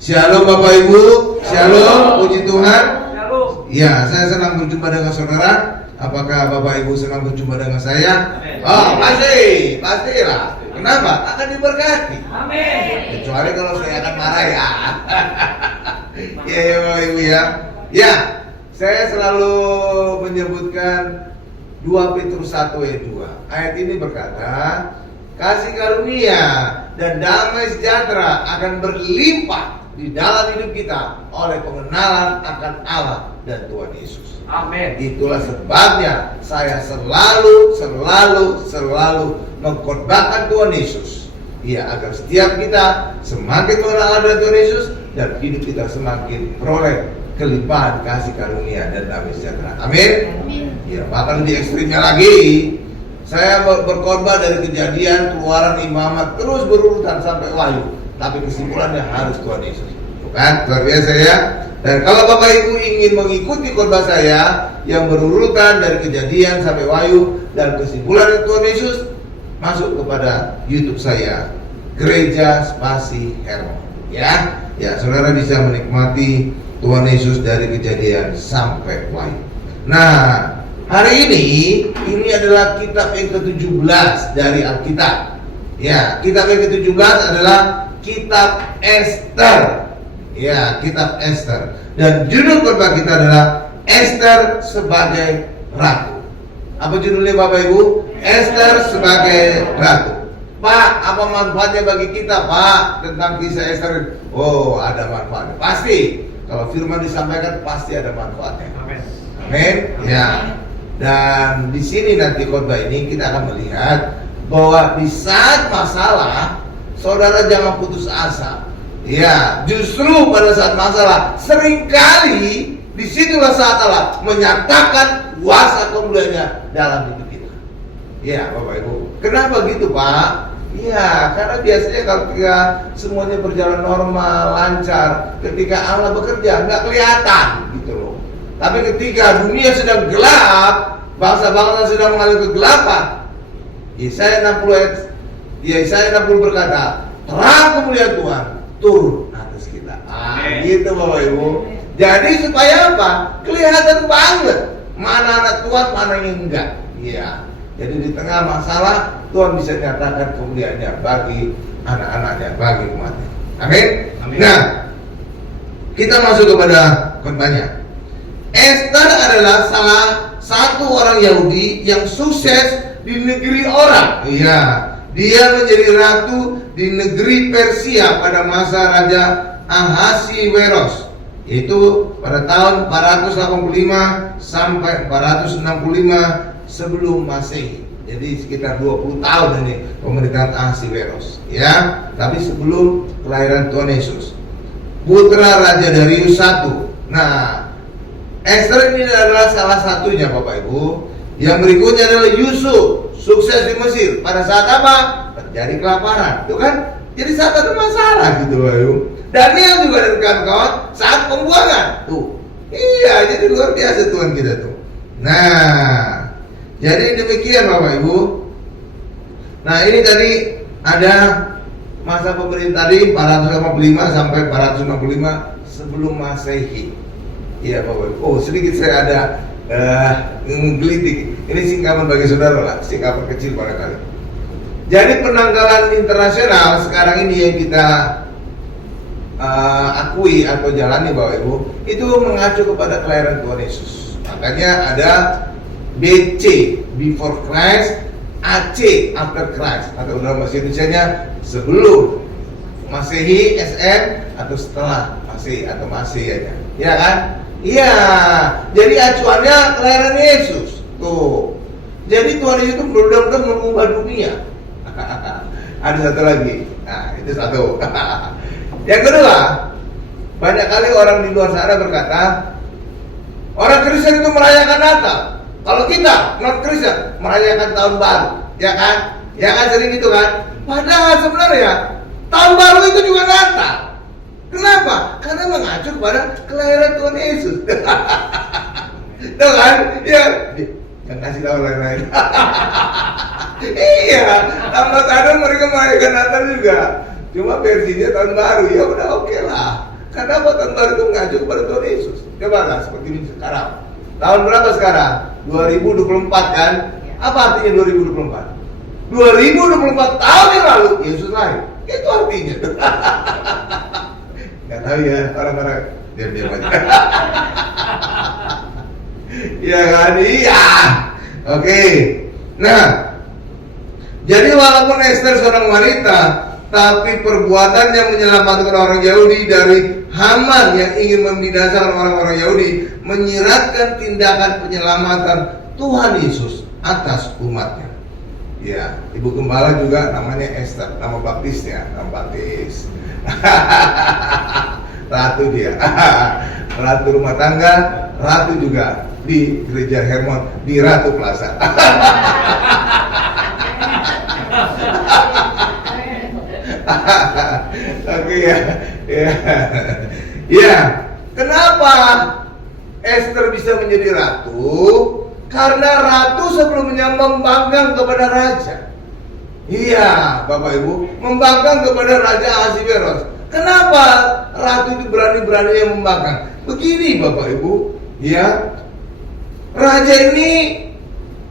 Shalom Bapak Ibu, Shalom, puji Tuhan. Shalom. Ya, saya senang berjumpa dengan saudara. Apakah Bapak Ibu senang berjumpa dengan saya? Amin. Oh, pastilah. Kenapa? Akan diberkati. Amin. Kecuali kalau saya akan marah ya. Ya Bapak Ibu ya. Ya, saya selalu menyebutkan 2 Petrus 1 ayat 2. Ayat ini berkata, kasih karunia dan damai sejahtera akan berlimpah di dalam hidup kita oleh pengenalan akan Allah dan Tuhan Yesus. Amin. Itulah sebabnya saya selalu mengkhotbahkan Tuhan Yesus. Ya, agar setiap kita semakin mengenal Allah dan Tuhan Yesus dan hidup kita semakin peroleh kelimpahan kasih karunia dan damai sejahtera. Amin. Ya, bahkan lebih ekstrimnya lagi, saya berkorban dari Kejadian, Keluaran, Imamat terus berurutan sampai Wahyu. Tapi kesimpulannya harus Tuhan Yesus. Bukan? Luar biasa ya. Dan kalau Bapak Ibu ingin mengikuti khotbah saya yang berurutan dari Kejadian sampai Wahyu dan kesimpulan Tuhan Yesus, masuk kepada YouTube saya, Gereja Spasi Hermon. Ya, saudara bisa menikmati Tuhan Yesus dari Kejadian sampai Wahyu. Nah, hari ini adalah kitab yang ke-17 dari Alkitab. Ya, kitab yang ke-17 adalah kitab Ester. Ya, kitab Ester. Dan judul khotbah kita adalah Ester sebagai ratu. Apa judulnya Bapak Ibu? Ester sebagai ratu. Pak, apa manfaatnya bagi kita, Pak, tentang kisah Ester? Oh, ada manfaatnya. Pasti. Kalau firman disampaikan pasti ada manfaatnya. Amin. Amin. Ya. Dan di sini nanti khotbah ini kita akan melihat bahwa di saat masalah, saudara jangan putus asa. Ya, justru pada saat masalah, seringkali disitulah saat Allah menyatakan kuasa kemuliaannya dalam hidup kita. Ya, Bapak Ibu. Kenapa gitu, Pak? Ya, karena biasanya kalau ketika semuanya berjalan normal, lancar, ketika Allah bekerja nggak kelihatan gitu loh. Tapi ketika dunia sedang gelap, bangsa-bangsa sedang mengalami kegelapan, Yesaya 60 berkata, terang kemuliaan Tuhan turun atas kita. Gitu Bapak Ibu. Jadi supaya apa? Kelihatan banget mana anak Tuhan, mana yang enggak. Iya. Jadi di tengah masalah Tuhan bisa nyatakan kemuliaannya bagi anak-anaknya, bagi umatnya. Amin. Amin. Nah, kita masuk kepada khotbahnya. Ester adalah salah satu orang Yahudi yang sukses di negeri orang. Iya, dia menjadi ratu di negeri Persia pada masa Raja Ahasiweros, yaitu pada tahun 485 sampai 465 sebelum Masehi. Jadi sekitar 20 tahun ini pemerintahan Ahasiweros. Ya, tapi sebelum kelahiran Tuhan Yesus. Putra Raja Darius I. Nah, Ester ini adalah salah satunya Bapak Ibu. Yang berikutnya adalah Yusuf, sukses di Mesir. Pada saat apa? Terjadi kelaparan, itu kan? Jadi saat ada masalah gitu Bapak Ibu. Daniel juga dan kawan-kawan saat pembuangan. Tuh, iya, jadi luar biasa Tuhan kita tuh. Nah, jadi demikian Bapak Ibu. Nah, ini tadi ada masa pemerintah tadi 455 sampai 465 sebelum Masehi. Iya Bapak Ibu. Oh, sedikit saya ada menggelitik. Ini singkapan bagi saudara lah, singkapan kecil barangkali. Jadi penanggalan internasional sekarang ini yang kita akui atau jalani Bapak Ibu, itu mengacu kepada kelahiran Tuhan Yesus. Makanya ada BC, before Christ, AC, after Christ, atau dalam bahasa Indonesianya sebelum Masehi, SM, atau setelah Masehi atau Masehi aja. Ya kan? Iya, jadi acuannya kelahiran Yesus. Tuh. Jadi Tuhan Yesus itu benar-benar mengubah dunia. Ada satu lagi. Nah, itu satu. Yang kedua, banyak kali orang di luar sana berkata, orang Kristen itu merayakan Natal. Kalau kita non Kristen merayakan tahun baru, ya kan? Ya kan sering gitu kan? Padahal sebenarnya tahun baru itu juga Natal. Kenapa? Karena mengacu kepada kelahiran Tuhan Yesus. Tuh kan? Ya, yang kasih tahu lain-lain. Iya, tanpa sadar mereka merayakan Natal juga. Cuma versinya tahun baru, ya udah oke lah. Karena tahun baru itu mengacu kepada Tuhan Yesus. Coba lah seperti ini sekarang. Tahun berapa sekarang? 2024 kan? Apa artinya 2024? 2024 tahun yang lalu Yesus lahir. Itu artinya. Gak tahu ya orang-orang diam-diam aja. Iya kan? Iya. Oke. Nah, jadi walaupun Esther seorang wanita, tapi perbuatannya menyelamatkan orang Yahudi dari Haman yang ingin membinasakan orang-orang Yahudi, menyiratkan tindakan penyelamatan Tuhan Yesus atas umatnya. Ya, ibu gembala juga namanya Esther, nama baptisnya, nama baptis. Ratu dia, ratu rumah tangga, ratu juga di gereja Hermon di Ratu Plaza. Oke ya, ya. Kenapa Esther bisa menjadi ratu? Karena ratu sebelumnya membangkang kepada raja. Iya, Bapak Ibu, membangkang kepada Raja Ahasveros. Kenapa ratu itu berani-beraninya membangkang? Begini, Bapak Ibu, ya, raja ini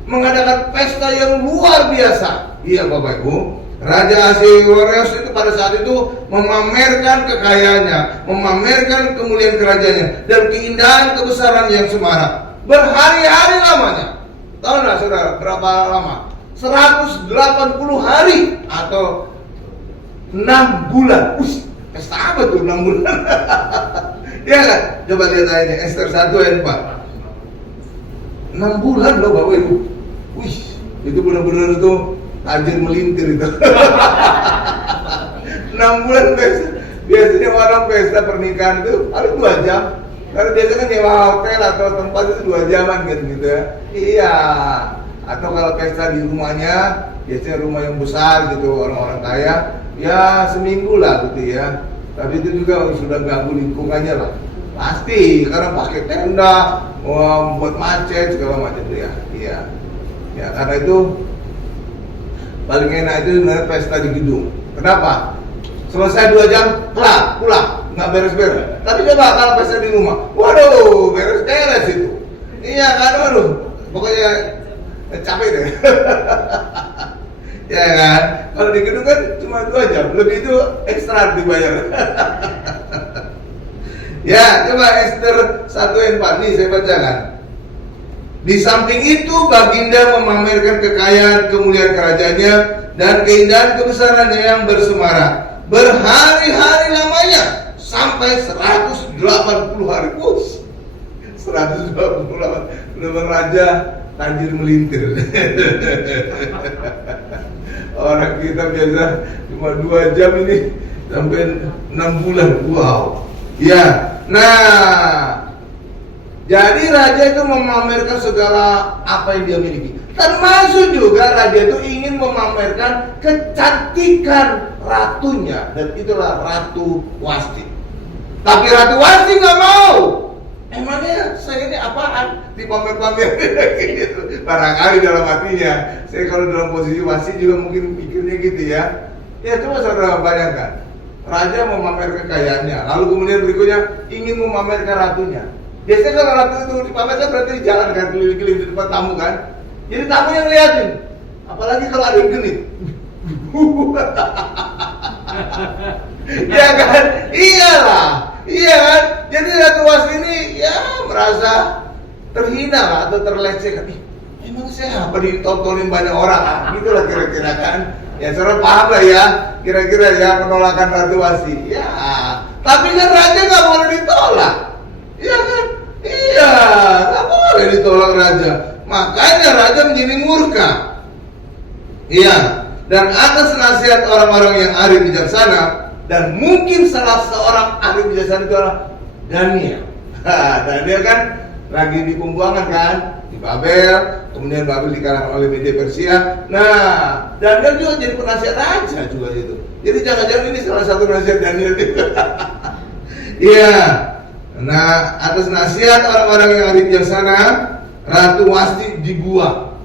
mengadakan pesta yang luar biasa. Iya, Bapak Ibu. Raja Ahasveros itu pada saat itu memamerkan kekayaannya, memamerkan kemuliaan kerajaannya dan keindahan kebesaran yang semarak. Berhari-hari lamanya. Tahu nggak saudara berapa lama? 180 hari atau 6 bulan. Pesta apa tuh 6 bulan? Ya kan? Coba lihat aja Esther 1 ayat 4. 6 bulan loh Bapak Ibu. Wih, itu benar-benar itu tajir melintir itu. 6 bulan pesta. Biasanya orang pesta pernikahan itu paling 2 jam. Karena biasanya kan nyewa hotel atau tempat itu 2 jaman gitu ya. Iya. Atau kalau pesta di rumahnya, biasanya rumah yang besar gitu, orang-orang kaya, ya seminggu lah gitu ya. Tapi itu juga sudah ganggu lingkungannya lah. Pasti, karena pakai tenda, buat macet segala macam itu ya. Iya. Ya karena itu paling enak itu sebenarnya pesta di gedung. Kenapa? Selesai 2 jam, kelar, pulang, nggak beres-beres. Tapi coba kalau pesta di rumah, waduh, beres-beres itu. Iya kan, waduh, pokoknya capek deh. Ya kan, kalau di gedung kan cuma 2 jam, lebih itu ekstra dibayar. Ya, coba Esther 1 ayat 4 nih saya bacakan. Di samping itu Baginda memamerkan kekayaan kemuliaan kerajaannya dan keindahan kebesarannya yang bersemara. Berhari-hari lamanya sampai 180 hari. 180 benar raja tajir melintir. Orang kita biasa cuma 2 jam ini sampai 6 bulan. Wow. Ya. Nah, jadi raja itu memamerkan segala apa yang dia miliki. Termasuk juga raja itu ingin memamerkan kecantikan ratunya, dan itulah Ratu Wasti. Tapi Ratu Wasti nggak mau. Emangnya saya ini apaan dipamer-pamer gitu. Barangkali dalam hatinya, saya kalau dalam posisi Wasti juga mungkin pikirnya gitu ya. Ya coba saudara bayangkan, raja memamer kekayaannya, lalu kemudian berikutnya ingin memamerkan ratunya. Biasanya kalau ratu itu dipamerkan berarti di jalan kan, keliling-keliling di depan tamu kan. Jadi tamu yang liatin, apalagi kalau ada yang genit. Ya kan? Iyalah, iya kan? Jadi Ratu Wasti ini ya merasa terhina lah atau terlecehkan. Emang saya apa ditontonin banyak orang? Gitulah kira-kira kan? Ya saudara paham lah ya, kira-kira ya penolakan Ratu Wasti. Ya, tapi kan raja nggak boleh ditolak. Iya kan? Iya, nggak boleh ditolak raja. Makanya raja menjadi murka. Iya, dan atas nasihat orang-orang yang arif bijaksana, dan mungkin salah seorang arif bijaksana itu adalah Daniel. Daniel kan lagi di pembuangan kan, di Babel, kemudian Babel dikalahkan oleh Media Persia. Nah, Daniel juga jadi penasihat raja juga itu. Jadi jangan-jangan ini salah satu nasihat Daniel itu. Iya. Nah, atas nasihat orang-orang yang arif bijaksana, Ratu Wasti dibuang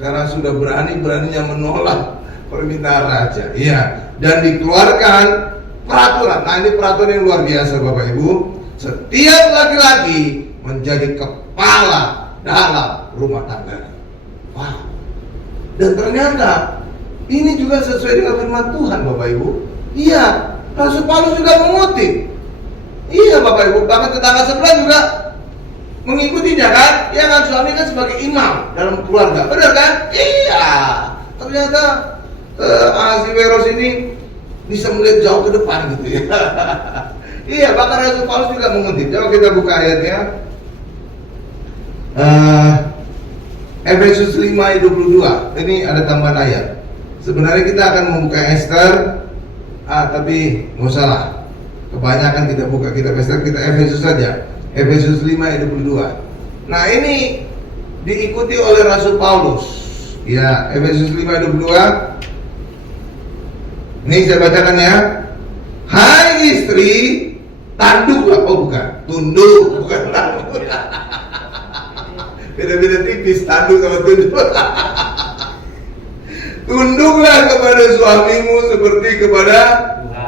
karena sudah berani-beraninya menolak permintaan raja. Iya, dan dikeluarkan peraturan. Nah, ini peraturan yang luar biasa Bapak Ibu. Setiap laki-laki menjadi kepala dalam rumah tangga. Wow. Dan ternyata ini juga sesuai dengan firman Tuhan Bapak Ibu. Iya, Rasul Paulus juga mengutip. Iya Bapak Ibu, bahkan tetangga sebelah juga mengikutinya kan. Ya kan, suami kan sebagai imam dalam keluarga, benar kan? Iya. Ternyata Ahasiweros ini bisa melihat jauh ke depan gitu ya. Iya, bahkan Rasul Paulus juga mengutip. Coba kita buka ayatnya. Efesus 5 ayat 22. Ini ada tambahan ayat. Sebenarnya kita akan membuka Ester, tapi nggak usah lah. Kebanyakan kita buka kitab Ester, kita Efesus saja. Efesus 5 ayat 22. Nah, ini diikuti oleh Rasul Paulus. Ya, Efesus 5 ayat 22. Ini saya bacakan ya. Hai istri, tanduklah. Oh bukan, tunduk, bukan tanduk. Beda-beda tipis, tanduk sama tunduk. Tunduklah kepada suamimu seperti kepada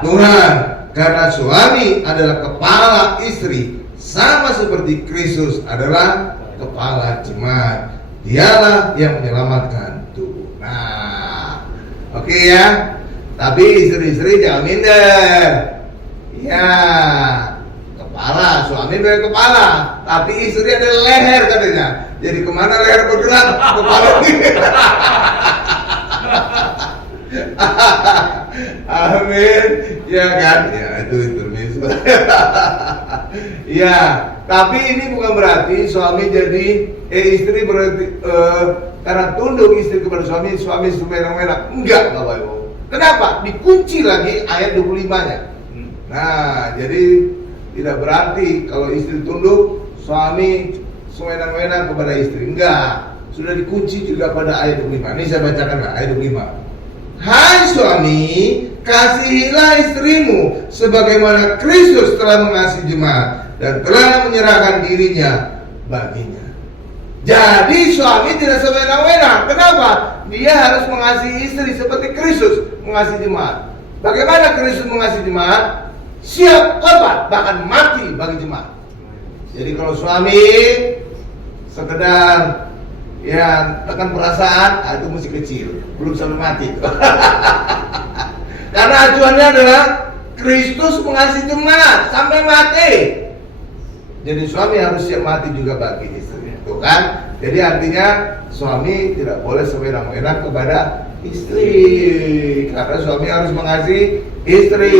Tuhan. Karena suami adalah kepala istri, sama seperti Kristus adalah kepala jemaat. Dialah yang menyelamatkan tubuh. Nah, oke ya. Tapi istri-istri jangan minder. Ya, kepala, suami adalah kepala, tapi istri adalah leher katanya. Jadi kemana leher bergerak, kepala ini. Amin. Ya kan? Ya itu intermezzo. Ya, tapi ini bukan berarti suami jadi istri berarti karena tunduk istri kepada suami semerang-merang. Enggak, Bapak Ibu. Kenapa? Dikunci lagi ayat 25-nya. Nah, jadi tidak berarti kalau istri tunduk, suami sewenang-wenang kepada istri. Enggak. Sudah dikunci juga pada ayat 25. Ini saya bacakan ayat 25. Hai suami, kasihilah istrimu sebagaimana Kristus telah mengasihi jemaat dan telah menyerahkan dirinya baginya. Jadi suami tidak sewenang-wenang. Kenapa? Dia harus mengasihi istri seperti Kristus mengasihi jemaat. Bagaimana Kristus mengasihi jemaat? Siap korban, bahkan mati bagi jemaat. Jadi kalau suami sekedar ya tekan perasaan, itu masih kecil, belum sampai mati. Karena acuannya adalah Kristus mengasihi jemaat sampai mati. Jadi suami harus siap mati juga bagi istrinya, tuh kan? Jadi artinya suami tidak boleh sewenang-wenang kepada istri, karena suami harus mengasihi istri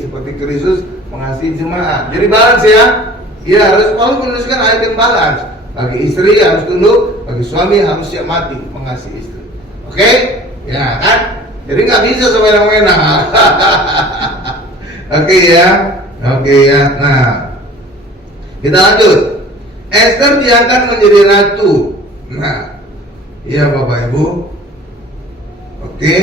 seperti Kristus mengasihi jemaat. Jadi balance ya. Ya harus Paulus menuliskan ayat yang balance. Bagi istri harus tunduk, bagi suami harus siap mati mengasihi istri. Oke? Ya kan? Jadi nggak bisa sewenang-wenang. Oke ya. Oke ya. Nah, kita lanjut. Ester diangkat menjadi ratu. Nah, iya Bapak Ibu. Oke,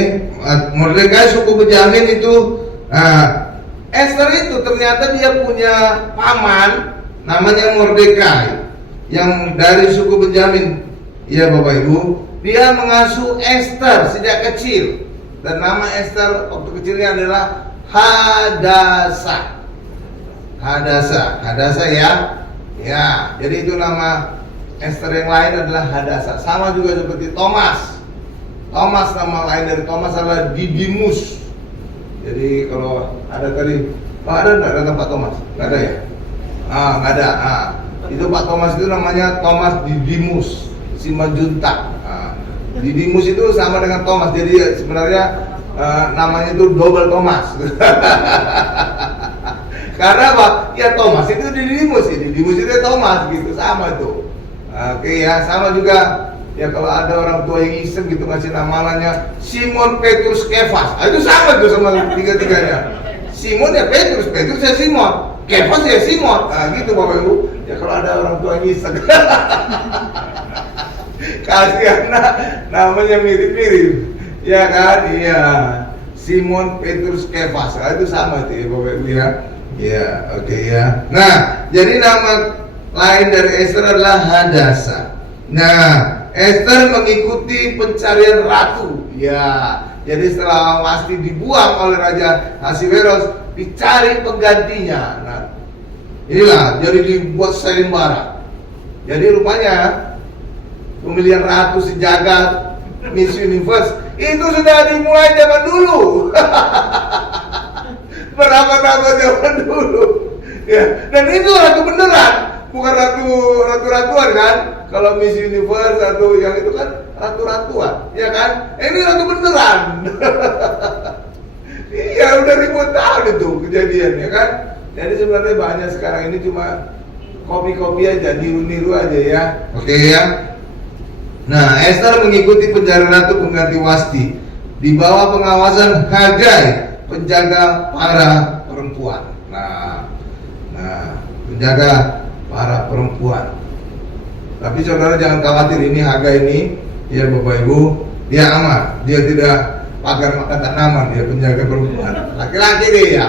Mordekai suku Benyamin itu. Nah, Ester itu ternyata dia punya paman namanya Mordekai yang dari suku Benyamin. Iya Bapak Ibu. Dia mengasuh Ester sejak kecil dan nama Ester waktu kecilnya adalah Hadasa. Hadasa ya. Ya, jadi itu nama Ester yang lain adalah Hadasa. Sama juga seperti Thomas. Thomas, nama lain dari Thomas adalah Didimus. Jadi kalau ada tadi, ada tempat Thomas? Nggak ada ya? Nggak ada. Itu Pak Thomas itu namanya Thomas Didimus Simanjuntak. Didimus itu sama dengan Thomas. Jadi sebenarnya namanya itu double Thomas. Karena apa? Ya Thomas itu Didimus itu Thomas gitu, sama tuh. Oke ya, sama juga. Ya kalau ada orang tua yang iseng gitu ngasih namanya Simon Petrus Kefas, itu sama tuh sama tiga-tiganya. Simon ya Petrus ya Simon, Kefas ya Simon. Gitu Bapak Ibu. Ya kalau ada orang tua yang iseng, kasih anak namanya mirip-mirip, ya kan? Iya. Simon Petrus Kefas, itu sama tuh ya Bapak Ibu ya. Ya, oke ya. Nah, jadi nama lain dari Ester adalah Hadasa. Nah, Ester mengikuti pencarian ratu. Ya, Jadi setelah Wasti dibuang oleh Raja Ahasiweros, dicari penggantinya. Nah, inilah jadi dibuat sayembara. Jadi rupanya pemilihan ratu sejagat Miss Universe itu sudah dimulai zaman dulu. Berapa-berapa zaman dulu. Ya, dan itu ratu beneran, bukan ratu-ratuan kan? Kalau Miss Universe atau yang itu kan ratu-ratuan, ya kan? Ini ratu beneran. Iya, udah ribuan tahun itu kejadian, ya kan? Jadi sebenarnya banyak sekarang ini cuma kopi-kopi aja, niru-niru aja ya. Oke ya. Nah, Esther mengikuti pencarian ratu pengganti Wasti di bawah pengawasan Hagai, penjaga para perempuan. Nah, penjaga para perempuan. Tapi saudara jangan khawatir, ini Hagai ini, ya Bapak Ibu, dia aman, dia tidak pagar makan tanaman, dia penjaga perempuan. Laki-laki dia ya,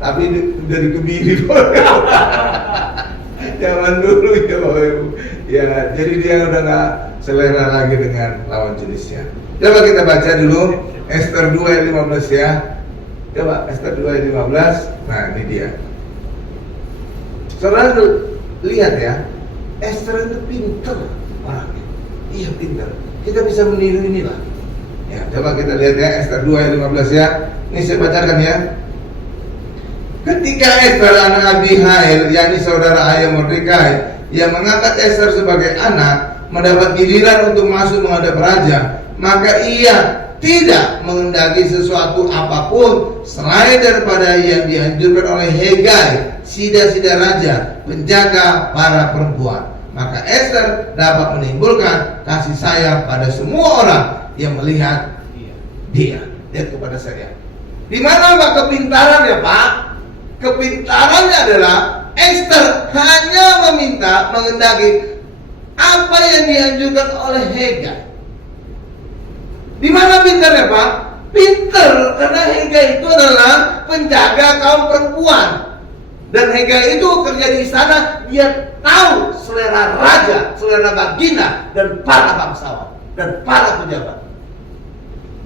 tapi dari kebiri. Zaman dulu ya Bapak Ibu. Ya, jadi dia udah gak selera lagi dengan lawan jenisnya. Coba kita baca dulu Esther 2 ayat 15 ya. Coba Esther 2 ayat 15. Nah, ini dia. Saudara lihat ya, Esther itu pintar orangnya. Iya pintar. Kita bisa meniru inilah. Ya, coba kita lihat ya Esther 2 ayat 15 ya. Ini saya bacakan ya. Ketika Esther anak Abihail, yakni saudara ayah Mordekai, yang mengangkat Esther sebagai anak, mendapat giliran untuk masuk menghadap raja, maka ia tidak mengendaki sesuatu apapun selain daripada yang dianjurkan oleh Hegai, sida-sida raja, penjaga para perempuan. Maka Esther dapat menimbulkan kasih sayang pada semua orang yang melihat dia. Lihat kepada saya. Di mana Pak kepintaran ya Pak? Kepintarannya adalah Esther hanya meminta mengendaki apa yang dianjurkan oleh Hegai. Di mana pintarnya Pak? Pintar karena Hegai itu adalah penjaga kaum perempuan. Dan Hegai itu kerja di istana, dia tahu selera raja, selera baginda dan para bangsawan dan para pejabat.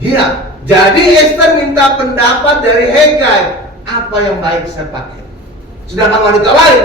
Iya, jadi Esther minta pendapat dari Hegai, apa yang baik saya pakai. Sedangkan wanita lain,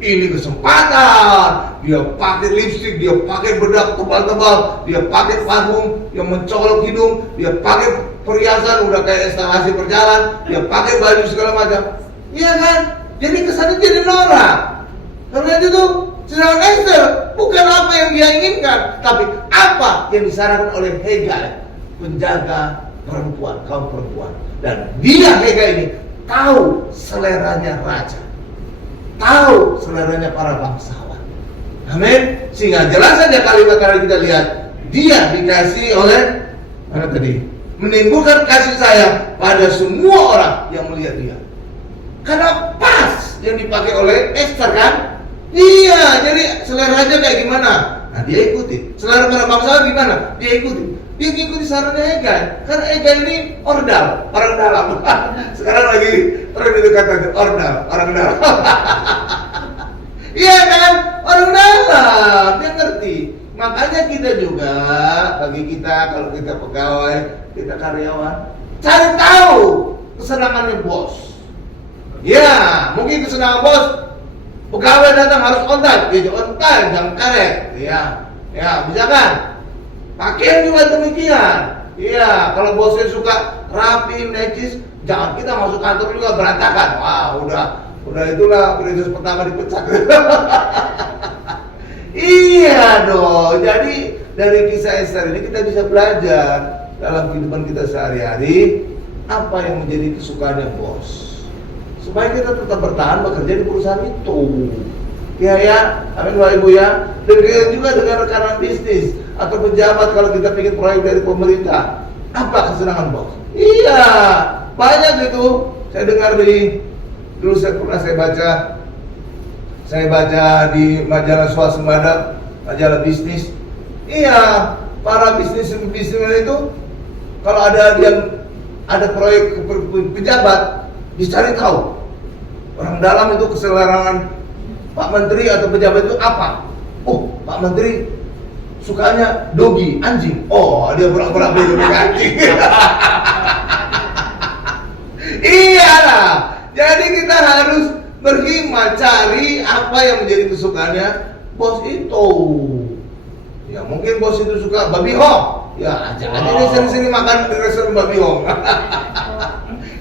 ini kesempatan. Dia pakai lipstik, dia pakai bedak tebal-tebal, dia pakai parfum yang mencolok hidung, dia pakai perhiasan udah kayak instalasi berjalan, dia pakai baju segala macam. Iya kan? Jadi kesannya jadi norak. Karena itu tuh, sedangkan Esther bukan apa yang dia inginkan, tapi apa yang disarankan oleh Hegai, penjaga perempuan, kaum perempuan. Dan dia Hegai ini tahu seleranya raja, tahu seleranya para bangsawan. Amin. Sehingga jelas saja kalimat kita lihat, dia dikasih oleh mana tadi? Menimbulkan kasih sayang pada semua orang yang melihat dia. Karena pas yang dipakai oleh Esther kan? Iya, jadi seleranya kayak gimana? Nah, dia ikuti. Selera para bangsawan gimana? Dia ikuti. Dia ngikuti sarannya Hegai. Karena Hegai ini ordal, orang dalam. Sekarang lagi tren itu kata ordal, orang dalam. Iya kan? Orang dalam, dia ngerti. Makanya kita juga, bagi kita kalau kita pegawai, kita karyawan, cari tahu kesenangannya bos. Ya, mungkin kesenangan bos, pegawai datang harus on time, ya on time, jangan karet. Ya, bisa kan? Pakaian juga demikian. Iya, kalau bosnya suka rapi, necis, jangan kita masuk kantor juga berantakan. Wah, udah itulah prioritas pertama dipecat. Iya dong. Jadi dari kisah Esther ini kita bisa belajar dalam kehidupan kita sehari-hari apa yang menjadi kesukaannya bos, supaya kita tetap bertahan bekerja di perusahaan itu. Ya, amin Bapak Ibu ya. Dan juga dengan rekan bisnis atau pejabat kalau kita bikin proyek dari pemerintah, apa kesenangan bos? Iya, banyak itu. Saya dengar dulu saya baca di majalah swasembada, majalah bisnis. Iya, para bisnis itu kalau ada proyek pejabat, dicari tahu orang dalam itu keseleraan Pak Menteri atau pejabat itu apa? Oh, Pak Menteri sukanya dogi, anjing. Oh, dia pura-pura beli anjing. Iya lah. Jadi kita harus berhimmat cari apa yang menjadi kesukaannya bos itu. Ya mungkin bos itu suka babi hong. Ya ajak aja dia sering-sering makan di restoran babi hong.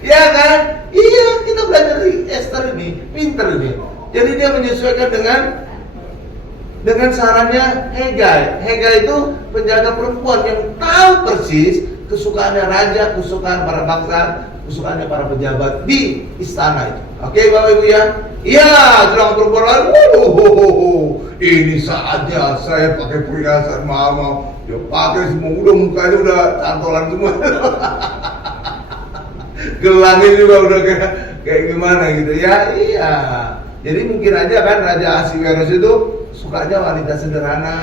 Ya kan? Iya, kita belajar dari Esther ini, pinter ini. Jadi dia menyesuaikan dengan sarannya Hegai. Hegai itu penjaga perempuan yang tahu persis kesukaannya raja, kesukaan para bangsa, kesukaannya para pejabat di istana itu. Oke, Bapak Ibu ya? Iya, jelang perempuan. Ini saatnya saya pakai perhiasan mahal. Ya pakai semua, udah mukanya udah cantolan semua. Gelangnya juga udah kayak gimana gitu ya. Iya. Jadi mungkin aja kan Raja Ahasiweros itu sukanya wanita sederhana,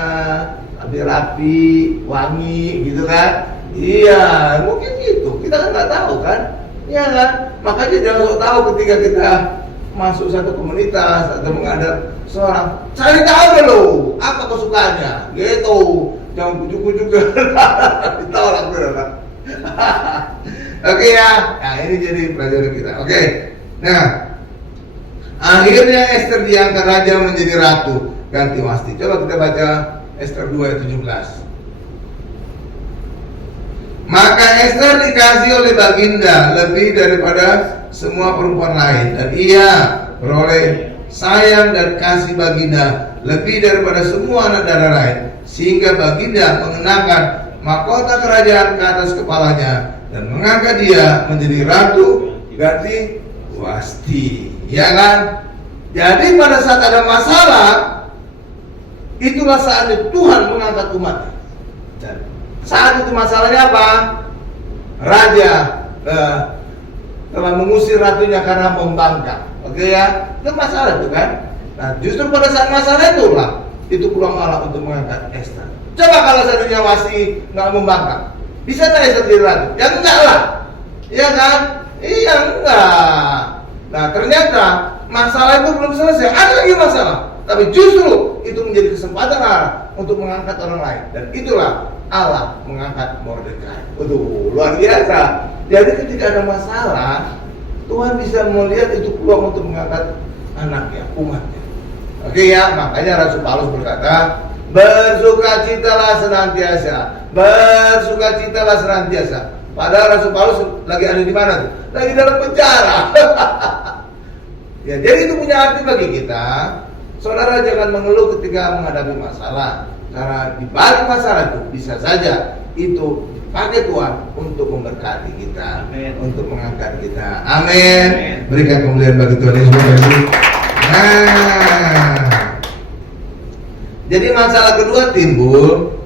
tapi rapi, wangi gitu kan. Iya, mungkin gitu. Kita kan nggak tahu kan. Iya kan? Makanya jangan sok tahu ketika kita masuk satu komunitas atau menghadap seorang, cari tahu dulu apa kesukaannya. Gitu. Jangan kucuk-kucuk ditolak saudara. Oke ya. Nah, ini jadi pelajaran kita. Oke. Nah, akhirnya Esther diangkat raja menjadi ratu ganti Wasti. Coba kita baca Esther 2 ayat 17. Maka Esther dikasih oleh Baginda lebih daripada semua perempuan lain, dan ia beroleh sayang dan kasih Baginda lebih daripada semua anak darah lain, sehingga Baginda mengenakan mahkota kerajaan ke atas kepalanya dan mengangkat dia menjadi ratu ganti Wasti. Ya kan? Jadi pada saat ada masalah, itulah saatnya Tuhan mengangkat umatnya. Saat itu masalahnya apa? Raja telah mengusir ratunya karena membangkang. Oke ya? Itu masalah itu kan? Nah justru pada saat masalah itulah itu peluang Allah untuk mengangkat Esther. Coba kalau seandainya Wasti nggak membangkang, bisa nggak Esther jadi ratu? Ya enggak lah. Iya kan? Iya enggak. Nah ternyata masalah itu belum selesai. Ada lagi masalah. Tapi justru itu menjadi kesempatan Allah untuk mengangkat orang lain. Dan itulah Allah mengangkat Mordekai. Waduh, luar biasa. Jadi ketika ada masalah, Tuhan bisa melihat itu peluang untuk mengangkat anaknya, umatnya. Oke ya, makanya Rasul Paulus berkata, bersukacitalah senantiasa, bersukacitalah senantiasa. Padahal Rasul Paulus lagi ada di mana tuh? Lagi dalam penjara. Ya, jadi itu punya arti bagi kita. Saudara jangan mengeluh ketika menghadapi masalah, karena di balik masalah itu bisa saja itu dipakai Tuhan untuk memberkati kita, amen, untuk mengangkat kita. Amin. Berikan kemuliaan bagi Tuhan Yesus. Nah, jadi masalah kedua timbul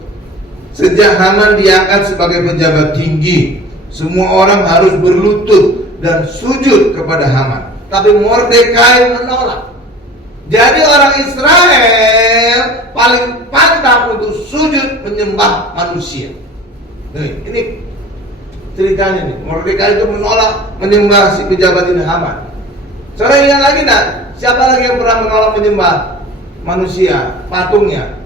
sejak Haman diangkat sebagai pejabat tinggi. Semua orang harus berlutut dan sujud kepada Haman, tapi Mordekai menolak. Jadi orang Israel paling pantang untuk sujud menyembah manusia. Ini ceritanya nih. Mordekai itu menolak menyembah si pejabat ini Haman. Saudara ingat lagi enggak? Siapa lagi yang pernah menolak menyembah manusia, patungnya?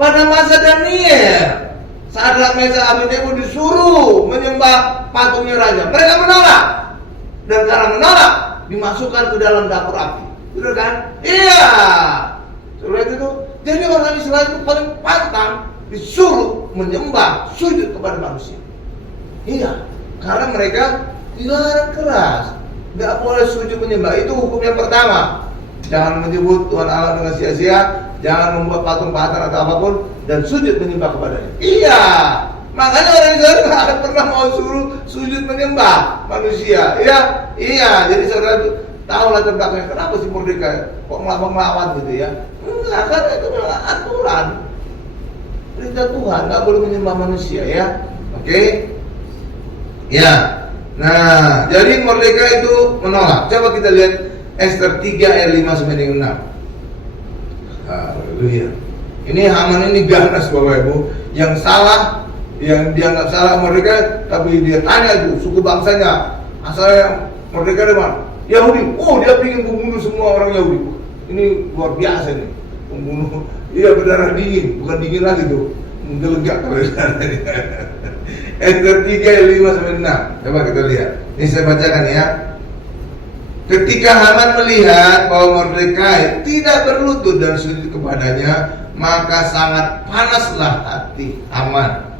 Pada masa Daniel, Sadrak Mesak Abednego disuruh menyembah patungnya raja. Mereka menolak. Dan karena menolak, dimasukkan ke dalam dapur api. Betul kan? Iya. Setelah itu, jadi orang Israel itu paling pantang disuruh menyembah, sujud kepada manusia. Iya, karena mereka dilarang keras, nggak boleh sujud menyembah. Itu hukum yang pertama. Jangan menyebut Tuhan Allah dengan sia-sia, jangan membuat patung-patung atau apapun, dan sujud menyembah kepadanya. Iya. Makanya orang Israel nggak pernah mau suruh sujud menyembah manusia. Iya, iya. Jadi saudara itu tahu latar belakangnya kenapa si Mordekai kok ngelawan gitu ya? Enggak, karena itu adalah aturan perintah Tuhan, nggak boleh menyembah manusia ya. Oke? Ya. Nah, jadi Mordekai itu menolak. Coba kita lihat Esther 3 ayat 5 sampai dengan 6. Haleluya. Ini Haman ini ganas Bapak Ibu, yang salah, yang dianggap salah Mordekai, tapi dia tanya itu suku bangsanya, asalnya Mordekai dari mana? Yahudi. Oh, dia ingin membunuh semua orang Yahudi. Ini luar biasa nih, pembunuh. Iya, berdarah dingin, bukan dingin lagi tuh. menggelegak kalau Ester 3 ayat 5 sampai 6. Coba kita lihat. Ini saya bacakan ya. Ketika Haman melihat bahwa Mordekai tidak berlutut dan sujud kepadanya, maka sangat panaslah hati Haman.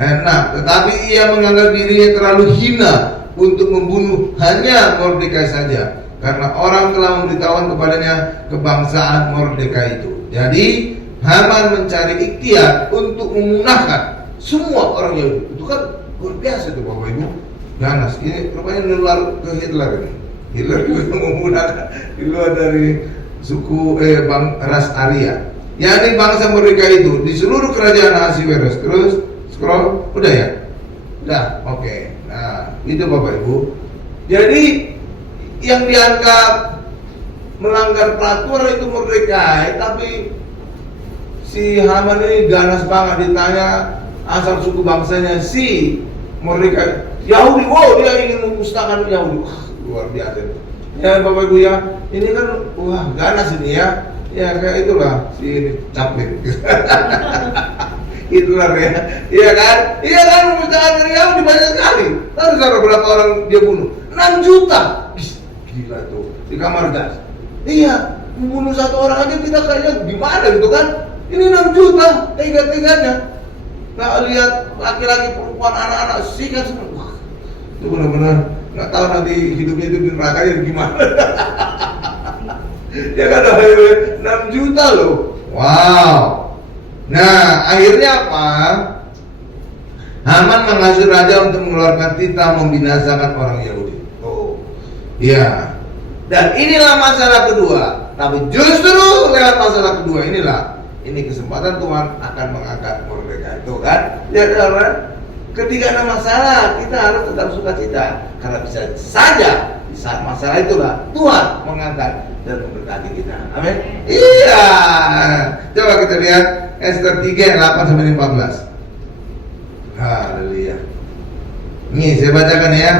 Nah, tetapi ia menganggap dirinya terlalu hina untuk membunuh hanya Mordekai saja, karena orang telah memberitahukan kepadanya kebangsaan Mordekai itu. Jadi Haman mencari ikhtiar untuk memunahkan semua orang Yahudi. Itu kan luar biasa tuh Bapak Ibu. Ganas, ini rupanya nular ke Hitler ini. Hitler juga memunahkan di luar dari suku ras Arya. Yakni bangsa Mordekai itu di seluruh kerajaan Ahasiweros. Terus scroll, udah ya? Udah, oke. Nah, itu Bapak Ibu. Jadi yang dianggap melanggar peraturan itu Mordekai, tapi si Haman ini ganas banget, ditanya asal suku bangsanya si Mordekai Yahudi. Wow, dia ingin memusnahkan Yahudi. Wah, luar biasa. Ya Bapak Ibu ya, ini kan wah ganas ini ya. Ya kayak itulah si Chaplin. Itulah ya. Iya kan? Iya kan, memusnahkan Yahudi banyak sekali. Tahu saudara berapa orang dia bunuh? 6 juta. Gila tuh, di kamar gas. Iya, membunuh satu orang aja kita kayaknya gimana gitu kan? Ini 6 juta, tega-teganya. Nggak lihat laki-laki, perempuan, anak-anak, sikat semua. Wah, itu benar-benar nggak tahu nanti hidupnya itu di neraka ya gimana. Ya kan, 6 juta loh. Wow. Nah, akhirnya apa? Haman menghasut raja untuk mengeluarkan titah membinasakan orang Yahudi. Oh, iya. Dan inilah masalah kedua. Tapi justru lewat masalah kedua inilah, ini kesempatan Tuhan akan mengangkat Mordekai itu kan? Ya karena ketika ada masalah kita harus tetap sukacita, karena bisa saja di saat masalah itulah Tuhan mengangkat dan memberkati kita. Amin. Iya. Coba kita lihat Ester 3 8 sampai 14. Haleluya. Nih saya bacakan ya.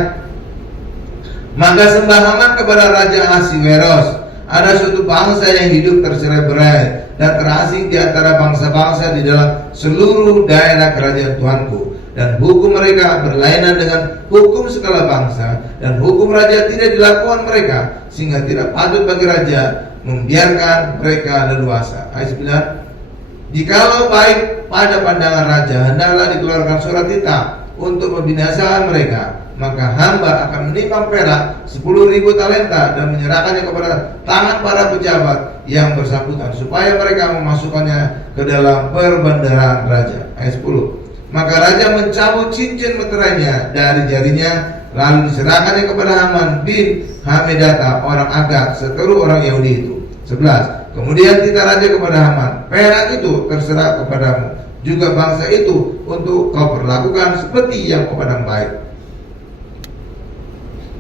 Maka sembah Haman kepada Raja Ahasiweros. Ada suatu bangsa yang hidup tercerai-berai dan terasing di antara bangsa-bangsa di dalam seluruh daerah kerajaan Tuanku, dan hukum mereka berlainan dengan hukum segala bangsa, dan hukum raja tidak dilakukan mereka, sehingga tidak patut bagi raja membiarkan mereka leluasa. Ayat 9. Jikalau baik pada pandangan raja, hendaklah dikeluarkan surat titah untuk membinasakan mereka, maka hamba akan menimbang perak 10.000 talenta dan menyerahkannya kepada tangan para pejabat yang bersangkutan, supaya mereka memasukkannya ke dalam perbendaharaan raja. Ayat 10. Maka raja mencabut cincin meterainya dari jarinya, lalu diserahkannya kepada Haman bin Hamedata, orang Agag, seteru orang Yahudi itu. 11. Kemudian titah raja kepada Haman, perak itu terserah kepadamu, juga bangsa itu untuk kau perlakukan seperti yang kepadamu baik.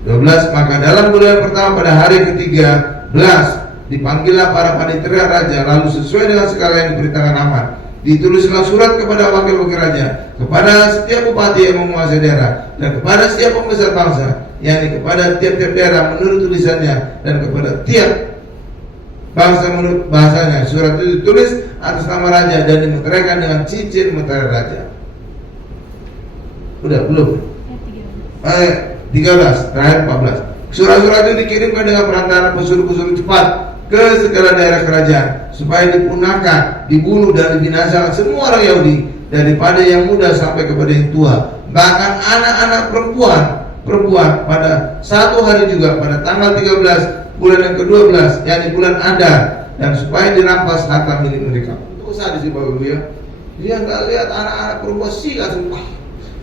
12. Maka dalam bulan pertama pada hari ke-13 dipanggillah para panitera raja, lalu sesuai dengan segala yang diberitakan Haman ditulislah surat kepada wakil-wakil raja, kepada setiap bupati yang menguasai daerah, dan kepada setiap pembesar bangsa, yakni kepada tiap-tiap daerah menurut tulisannya, dan kepada tiap bangsa menurut bahasanya. Surat itu ditulis atas nama raja dan dimeteraikan dengan cincin meterai raja. Udah belum? 13, terakhir 14. Surat-surat itu dikirimkan dengan perantara pesuruh-pesuruh cepat ke segala daerah kerajaan, supaya dipunahkan, dibunuh dan dibinasakan semua orang Yahudi, daripada yang muda sampai kepada yang tua, bahkan anak-anak perempuan pada satu hari juga, pada tanggal 13 bulan yang ke-12, yakni bulan Adar, dan supaya dirampas harta milik mereka. Itu sadis sih Bapak Ibu ya. Dia nggak lihat anak-anak perempuan sikat semua.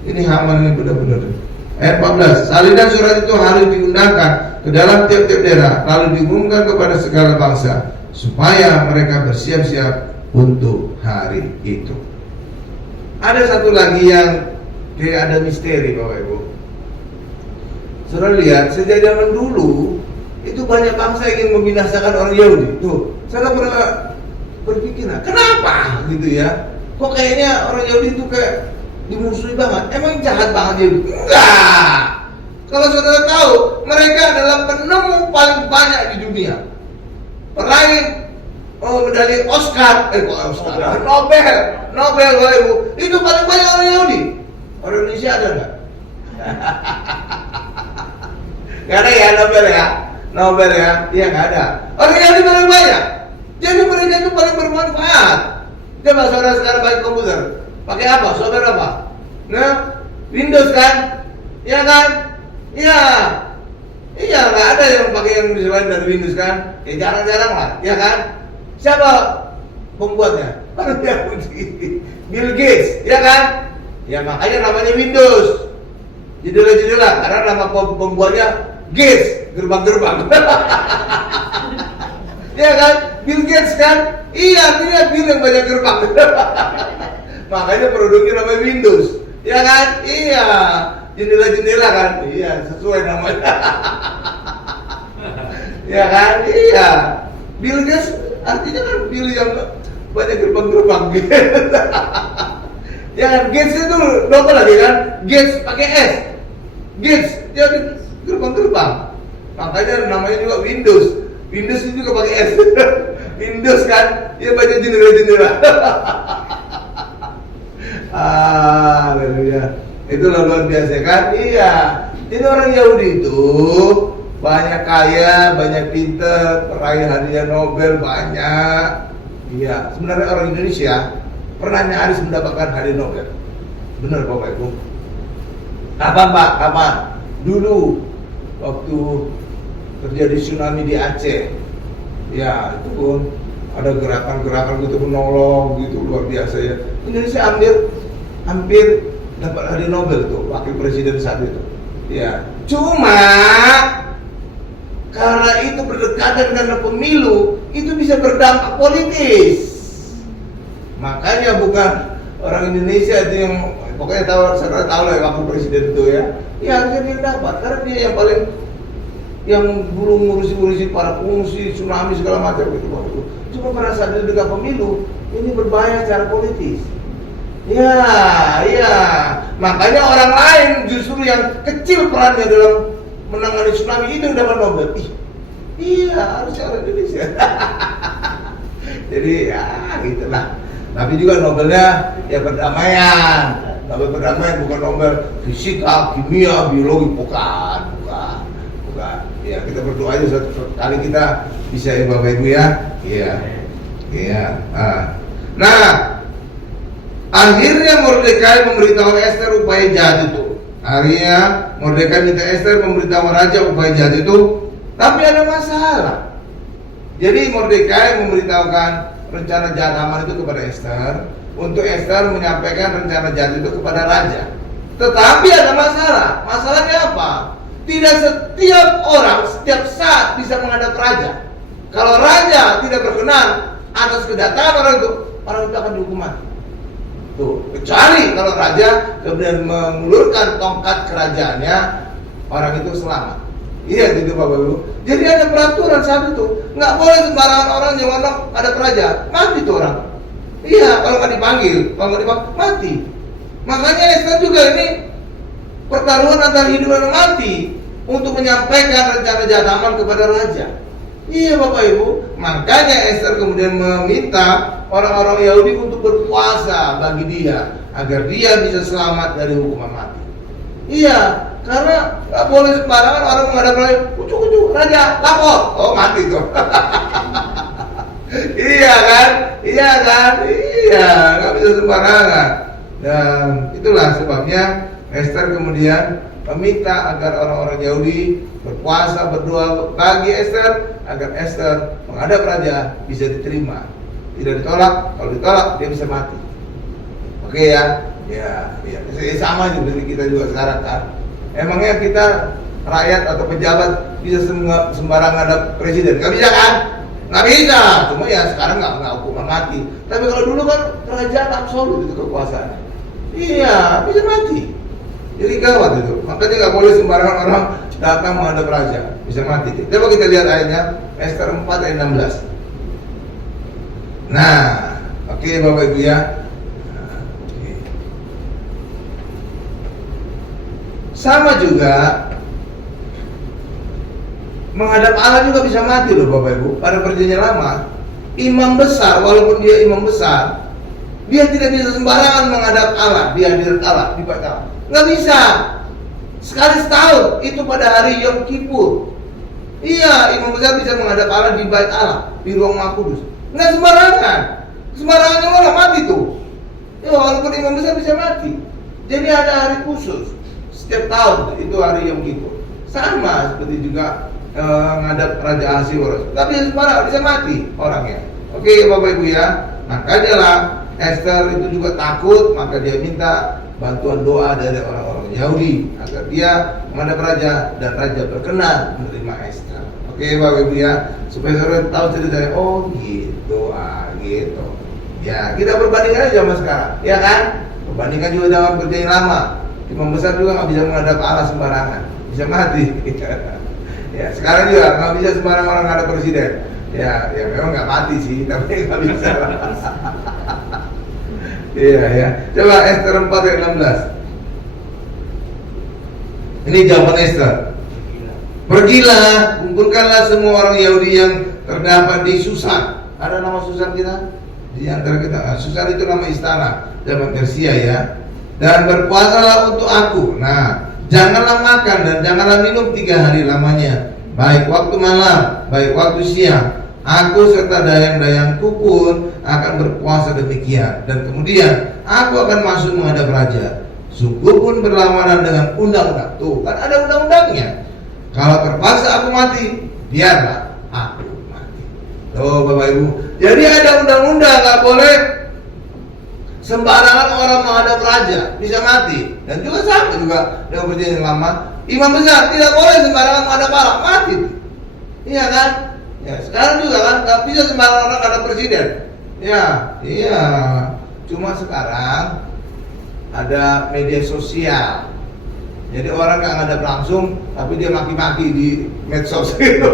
Ini Haman ini benar-benar. Ayat 14. Salinan surat itu harus diundangkan ke dalam tiap-tiap daerah, lalu diumumkan kepada segala bangsa, supaya mereka bersiap-siap untuk hari itu. Ada satu lagi yang kayak ada misteri Bapak Ibu. Saudara lihat, sejak zaman dulu itu banyak bangsa yang ingin membinasakan orang Yahudi. Tuh, saya pernah berpikir, kenapa gitu ya? Kok kayaknya orang Yahudi itu kayak dimusuhi banget? Emang jahat banget Yahudi? Enggak. Kalau saudara tahu, mereka adalah penemu paling banyak di dunia. Peraih medali Oscar, Oscar, Nobel Bapak Ibu, itu paling banyak orang Yahudi. Orang Indonesia ada nggak? Nggak ada ya Nobel ya, iya nggak ada. Orang Yahudi paling banyak. Jadi mereka itu paling bermanfaat. Coba saudara sekarang pakai komputer, pakai apa? Software apa? Nah, Windows kan? Iya kan? Iya, nggak ada yang pakai yang selain dari Windows kan? Ya jarang-jarang lah, ya kan? Siapa pembuatnya? Orang Yahudi, Bill Gates, ya kan? Ya makanya namanya Windows. Judul-judulnya karena nama pembuatnya Gates, gerbang-gerbang. Ya kan? Bill Gates kan? Iya, artinya Bill yang banyak gerbang. Makanya produknya namanya Windows. Ya kan? Iya. Jendela-jendela kan? Iya, sesuai namanya. Ya kan? Iya. Bill Gates artinya kan Bill yang banyak gerbang-gerbang gitu. Ya kan? Gates itu double lagi kan? Gates pakai S. Gates jadi gerbang-gerbang. Makanya namanya juga Windows. Windows itu juga pakai S. Windows kan? Ya banyak jendela-jendela. Haleluya. Itulah luar biasa kan? Iya. Jadi orang Yahudi itu banyak kaya, banyak pinter, peraih hadiah Nobel banyak. Iya. Sebenarnya orang Indonesia pernah nyaris mendapatkan hadiah Nobel. Benar Bapak Ibu? Kapan Pak? Kapan? Dulu waktu terjadi tsunami di Aceh. Ya itu pun ada gerakan-gerakan gitu menolong gitu luar biasa ya. Indonesia hampir dapat hadiah Nobel tuh wakil presiden saat itu. Ya, cuma karena itu berdekatan dengan pemilu, itu bisa berdampak politis. Makanya bukan orang Indonesia itu yang pokoknya saudara tahu lah wakil presiden itu ya. Ya harusnya dia dapat karena dia yang paling yang dulu ngurusi para pengungsi, tsunami segala macam gitu. Cuma pada saat itu dekat pemilu, ini berbahaya secara politis. Ya, makanya orang lain justru yang kecil perannya dalam menangani tsunami itu yang dapat Nobel. Iya, harusnya orang Indonesia. Jadi ya gitulah. Tapi juga Nobelnya ya perdamaian. Nobel perdamaian bukan Nobel fisika, kimia, biologi, bukan. Ya kita berdoa aja suatu kali kita bisa ya Bapak Ibu ya. Iya. Nah, akhirnya Mordekai memberitahu Esther upaya jahat itu. Akhirnya Mordekai minta Esther memberitahu raja upaya jahat itu, tapi ada masalah. Jadi Mordekai memberitahukan rencana jahat Haman itu kepada Esther, untuk Esther menyampaikan rencana jahat itu kepada raja. Tetapi ada masalah. Masalahnya apa? Tidak setiap orang setiap saat bisa menghadap raja. Kalau raja tidak berkenan atas kedatangan orang itu akan dihukum mati. Tuh, kecuali kalau raja kemudian mengulurkan tongkat kerajaannya, orang itu selamat. Iya gitu Bapak Ibu. Jadi ada peraturan saat itu, nggak boleh sembarangan orang yang ngomong ada raja, mati tuh orang. Iya, kalau nggak dipanggil, mati. Makanya Esther juga ini pertaruhan antara hidup dan mati untuk menyampaikan rencana jahat Haman kepada raja. Iya Bapak Ibu, makanya Esther kemudian meminta orang-orang Yahudi untuk berpuasa bagi dia agar dia bisa selamat dari hukuman mati. Iya, karena nggak boleh sembarangan orang menghadap raja, kucuk raja lapor, oh mati tuh. Iya, nggak bisa sembarangan. Dan itulah sebabnya Esther kemudian meminta agar orang-orang Yahudi berpuasa, berdoa bagi Esther agar Esther menghadap raja bisa diterima. Tidak ditolak, kalau ditolak dia bisa mati. Oke ya, sama seperti kita juga sekarang kan. Emangnya kita rakyat atau pejabat bisa sembarang menghadap presiden? Gak bisa kan? Nggak bisa. Cuma ya sekarang nggak hukuman mati. Tapi kalau dulu kan kerajaan absolut itu kekuasaannya. Iya, bisa mati. Jadi gawat itu. Makanya nggak boleh sembarangan orang datang menghadap raja, bisa mati. Coba kita lihat ayatnya, Esther 4 ayat 16. Nah, oke Bapak Ibu ya. Sama juga menghadap Allah juga bisa mati loh Bapak Ibu. Pada perjanjian lama imam besar, walaupun dia imam besar, dia tidak bisa sembarangan menghadap Allah, di hadirat Allah, di bait Allah. Nggak bisa. Sekali setahun, itu pada hari Yom Kippur. Iya, imam besar bisa menghadap Allah di bait Allah, di ruang Maha Kudus. Nggak sembarangan. Sembarangan orang mati tuh. Ya, walaupun imam besar bisa mati. Jadi ada hari khusus setiap tahun, itu hari Yom Kippur. Sama seperti juga menghadap Raja Ahasiweros. Tapi sembarangan bisa mati orangnya. Oke, Bapak Ibu ya. Makanya lah Esther itu juga takut, maka dia minta bantuan doa dari orang-orang Yahudi agar dia menghadap raja dan raja berkenan menerima Esther. Oke, Bapak Ibu ya, supaya saudara tahu ceritanya. Oh gitu, gitu. Ya, kita perbandingkan aja sama sekarang, ya kan? Perbandingkan juga dengan perjanjian lama. Imam besar juga nggak bisa menghadap Allah sembarangan, bisa mati. Ya, sekarang juga nggak bisa sembarangan orang menghadap presiden. Ya memang nggak mati sih, tapi nggak bisa. Iya ya. Coba Esther 4 ayat 16. Ini jawaban Esther. Pergilah, kumpulkanlah semua orang Yahudi yang terdapat di Susan. Ada nama Susan kita? Di antara kita. Susan itu nama istana zaman Persia ya. Dan berpuasalah untuk aku. Nah, janganlah makan dan janganlah minum 3 hari lamanya, baik waktu malam, baik waktu siang. Aku serta dayang-dayangku pun akan berpuasa demikian. Dan kemudian aku akan masuk menghadap raja. Sungguh pun berlawanan dengan undang-undang. Tuh, kan ada undang-undangnya. Kalau terpaksa aku mati, biarlah aku mati. Tuh, Bapak Ibu. Jadi ada undang-undang, gak boleh sembarangan orang menghadap raja, bisa mati. Dan juga sama juga dengan perjanjian lama, imam besar tidak boleh sembarangan menghadap Allah, mati. Iya kan? Ya, sekarang juga kan nggak bisa sembarangan orang ada presiden. Ya, iya. Cuma sekarang ada media sosial. Jadi orang nggak ngadap langsung, tapi dia maki-maki di medsos itu.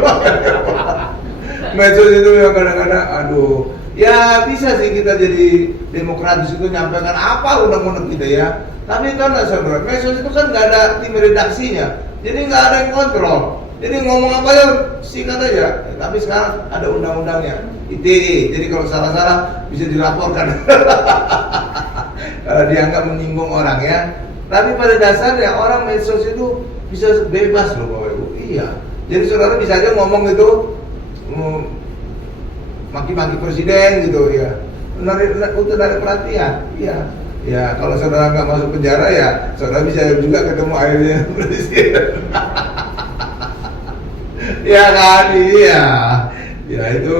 Medsos itu ya kadang-kadang, aduh. Ya bisa sih kita jadi demokratis itu nyampaikan apa undang-undang kita ya. Tapi kan saudara, medsos itu kan nggak ada tim redaksinya, jadi nggak ada yang kontrol. Jadi ngomong apa ya singkat aja. Tapi sekarang ada undang-undangnya, ITE. Jadi kalau salah-salah bisa dilaporkan. Kalau dianggap menyinggung orang ya. Tapi pada dasarnya orang medsos itu bisa bebas loh Bapak Ibu. Iya. Jadi saudara bisa aja ngomong itu maki-maki presiden gitu ya. Untuk dari perhatian. Iya. Ya kalau saudara nggak masuk penjara ya saudara bisa juga ketemu akhirnya presiden. Ya kan, iya. Ya itu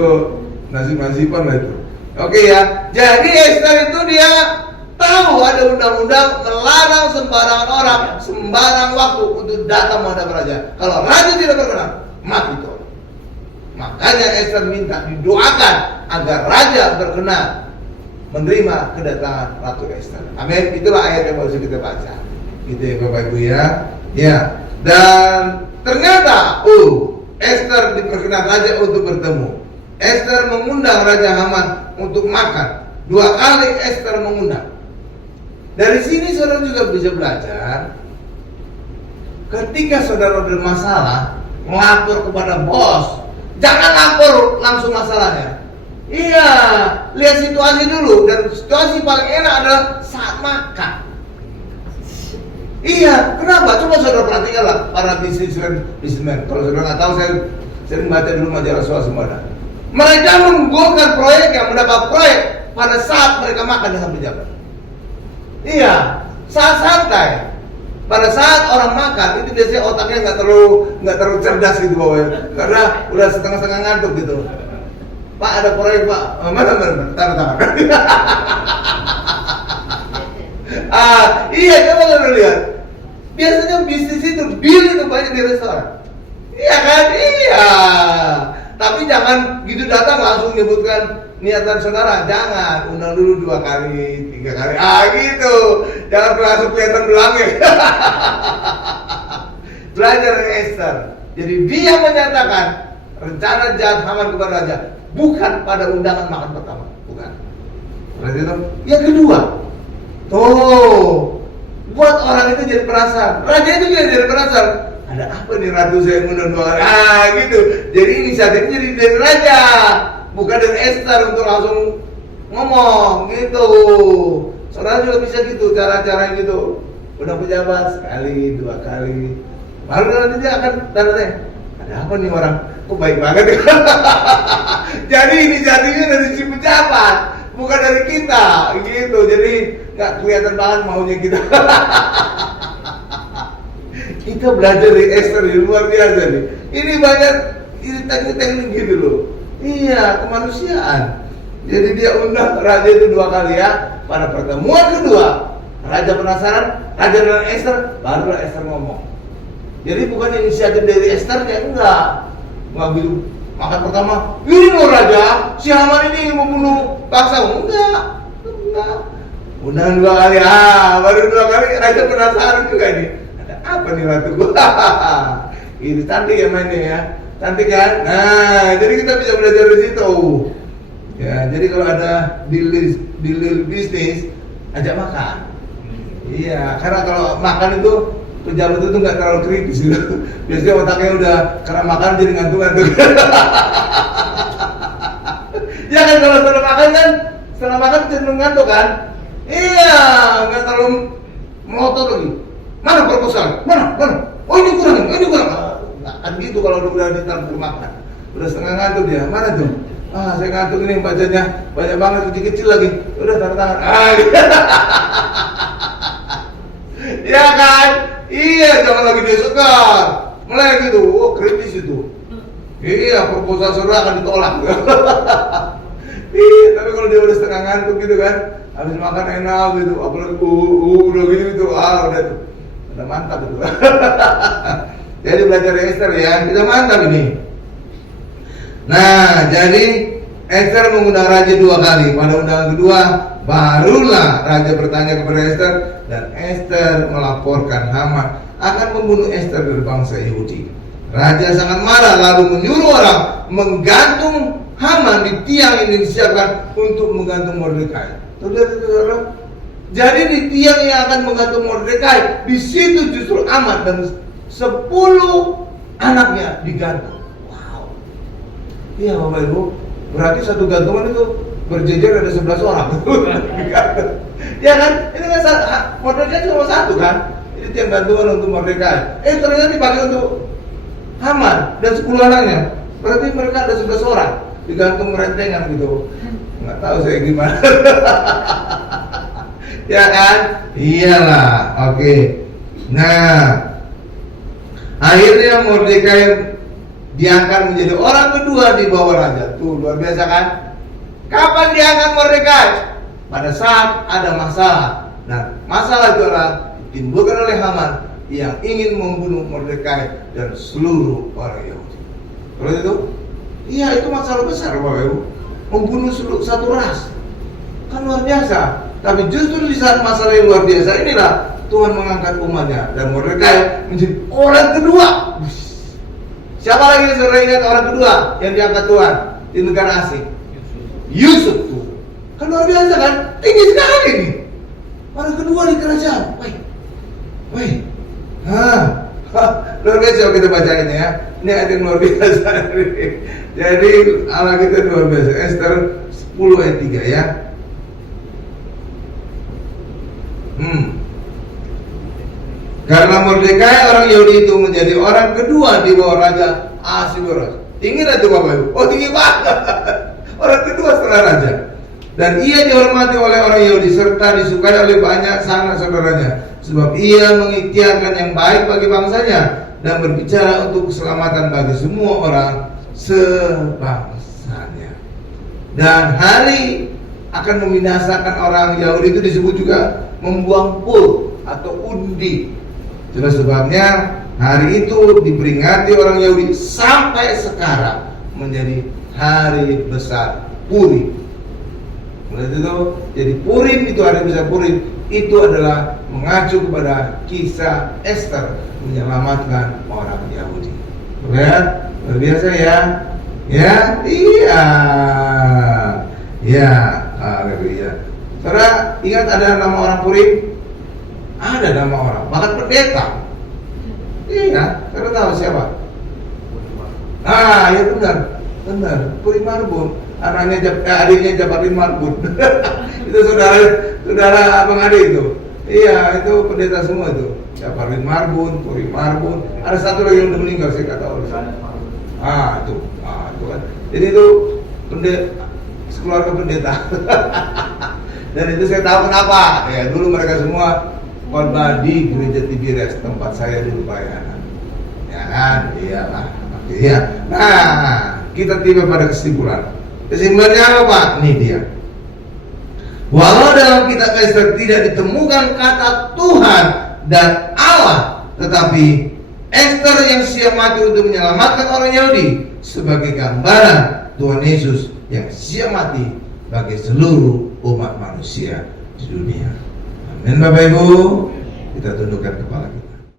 nasib-nasiban lah itu. Oke ya. Jadi Esther itu dia tahu ada undang-undang melarang sembarangan orang sembarang waktu untuk datang menghadap raja. Kalau raja tidak berkenan, mati tuh. Makanya Esther minta didoakan agar raja berkenan menerima kedatangan Ratu Esther. Amin. Itulah ayat yang baru kita baca. Gitu ya Bapak Ibu ya. Ya. Dan ternyata Esther diperkenan raja untuk bertemu. Esther mengundang Raja Haman untuk makan. 2 kali Esther mengundang. Dari sini saudara juga bisa belajar, ketika saudara bermasalah, melapor kepada bos, jangan lapor langsung masalahnya. Iya, lihat situasi dulu. Dan situasi paling enak adalah saat makan. Iya, kenapa? Coba saudara perhatikanlah para bisnismen. Kalau saudara nggak tahu, saya sering baca dulu majalah swasembada. Mereka menggolkan proyek yang mendapat proyek pada saat mereka makan dengan pejabat. Iya, saat santai. Pada saat orang makan itu biasanya otaknya nggak terlalu cerdas gitu bawahnya, karena udah setengah-setengah ngantuk gitu. Pak ada proyek Pak, mana tangan. Iya coba kalau lihat. Biasanya bisnis itu deal itu banyak di restoran. Iya kan? Iya. Tapi jangan gitu datang langsung nyebutkan niatan saudara. Jangan, undang dulu 2 kali, 3 kali. Gitu. Jangan langsung kelihatan belangnya. Belajar dari Esther. Jadi dia menyatakan rencana jahat Haman kepada raja bukan pada undangan makan pertama, bukan. Berarti itu yang kedua. Tuh. Buat orang itu jadi penasaran. Raja itu juga jadi penasaran. Ada apa nih ratu saya ngundang 2 kali? Gitu. Jadi inisiatifnya jadi dari raja. bukan dari Esther untuk langsung ngomong gitu. Saudara juga bisa gitu, cara-cara gitu. Udah pejabat sekali, 2 kali, baru nanti dia akan tanya, ada apa nih orang? Kok baik banget ya? Jadi ini jadinya dari si pejabat, bukan dari kita, gitu. Jadi nggak kelihatan banget maunya kita. Kita belajar dari Esther, luar biasa nih. Ini banyak ini teknik-teknik gitu loh. Iya, kemanusiaan. Jadi dia undang raja itu 2 kali ya. Pada pertemuan kedua, raja penasaran, raja dan Esther, barulah Esther ngomong. Jadi bukan inisiatif dari Esthernya, enggak. Ngambil makan pertama, ini loh raja, si Haman ini membunuh bangsa. Enggak. Undang 2 kali, baru 2 kali raja penasaran juga nih. Ada apa nih ratu gua? Ini cantik ya mainnya ya, cantik kan? Nah, jadi kita bisa belajar dari situ. Ya, jadi kalau ada deal bisnis, ajak makan. Iya, karena kalau makan itu pejabat itu nggak terlalu kritis gitu. Biasanya otaknya udah karena makan jadi ngantuk-ngantuk. Ya kan kalau setelah makan cenderung ngantuk kan? Iya, nggak terlalu melotot lagi. Mana proposal? Mana? Oh ini kurang. Nah, kan gitu kalau udah ditampur makan. Udah setengah ngantuk dia. Mana tuh? Saya ngantuk ini bacanya banyak banget kecil-kecil lagi. Udah taruh tangan. Ya kan? Iya, jangan lagi dia sekar. Mulai gitu, kritis itu. Iya, proposal saudara akan ditolak. Iya, tapi kalau dia udah setengah ngantuk gitu kan, habis makan enak gitu, apalagi udah gitu, udah tuh. Udah mantap itu. Jadi belajar dari Esther ya, kita mantap ini. Nah, jadi Esther mengundang raja 2 kali. Pada undangan kedua, barulah raja bertanya kepada Esther, dan Esther melaporkan Haman akan membunuh Esther dari bangsa Yahudi. Raja sangat marah lalu menyuruh orang menggantung Haman di tiang yang disiapkan untuk menggantung Mordekai. Saudara, jadi di tiang yang akan menggantung Mordekai, di situ justru Haman dan 10 anaknya digantung. Wow. Iya Bapak Ibu, berarti satu gantungan itu berjejer ada 11 orang. Ya kan? Ini kan Mordekai cuma 1 kan? Ini tiang gantungan untuk Mordekai. Ternyata dipakai untuk Haman dan 10 anaknya. Berarti mereka ada 11 orang digantung rentengan gitu. Nggak tahu saya gimana. Ya kan? Iyalah. Oke. Nah, akhirnya Mordekai diangkat menjadi orang kedua di bawah raja. Tuh luar biasa kan? Kapan diangkat Mordekai? Pada saat ada masalah. Nah, masalah itu adalah ditimbulkan oleh Haman yang ingin membunuh Mordekai dan seluruh orang Yahudi. Kalau itu, iya itu masalah besar Bapak Ibu. Membunuh satu ras, kan luar biasa. Tapi justru di saat masalah yang luar biasa inilah Tuhan mengangkat umatnya dan Mordekai menjadi orang kedua. Siapa lagi yang saudara ingat orang kedua yang diangkat Tuhan di negara asing? Yusuf tuh. Kan luar biasa kan? Tinggi sekali nih. Orang kedua di kerajaan. Wih. Luar biasa kalau kita baca ini ya. Ini ada yang luar biasa. Jadi Allah kita luar biasa. Esther 10 ayat 3 ya. Karena Mordekai orang Yahudi itu menjadi orang kedua di bawah Raja Ahasuerus. Tinggi itu Bapak Ibu? Oh tinggi banget. Orang kedua setelah raja. Dan ia dihormati oleh orang Yahudi serta disukai oleh banyak sanak saudaranya, sebab ia mengikhtiarkan yang baik bagi bangsanya dan berbicara untuk keselamatan bagi semua orang sebangsanya. Dan hari akan membinasakan orang Yahudi itu disebut juga membuang pul atau undi. Itulah sebabnya hari itu diperingati orang Yahudi sampai sekarang menjadi hari besar Purim. Mulai itu, jadi Purim itu hari besar Purim itu adalah mengacu kepada kisah Esther menyelamatkan orang Yahudi. Lihat, luar biasa ya. Ya, iya. Ya, haleluya. Saudara ingat ada nama orang Purim? Ada nama orang, bahkan pendeta. Iya, saudara tahu siapa? Ya benar. Benar, Puri Marbun, adiknya Japarin Marbun. Itu saudara abang adik itu. Iya, itu pendeta semua itu. Japarin Marbun, Puri Marbun. Ada satu lagi yang udah meninggal, saya nggak tahu. Itu kan. Jadi itu keluarga pendeta. Dan itu saya tahu kenapa. Ya, dulu mereka semua khotbah di gereja Tiberias, tempat saya dulu pelayanan. Ya kan? Iyalah. Iya. Nah, kita tiba pada kesimpulan. Kesimpulannya apa, Pak? Ini dia. Walau dalam kitab Ester tidak ditemukan kata Tuhan dan Allah, tetapi Ester yang siap mati untuk menyelamatkan orang Yahudi sebagai gambaran Tuhan Yesus yang siap mati bagi seluruh umat manusia di dunia. Amin, Bapak Ibu. Kita tundukkan kepala kita.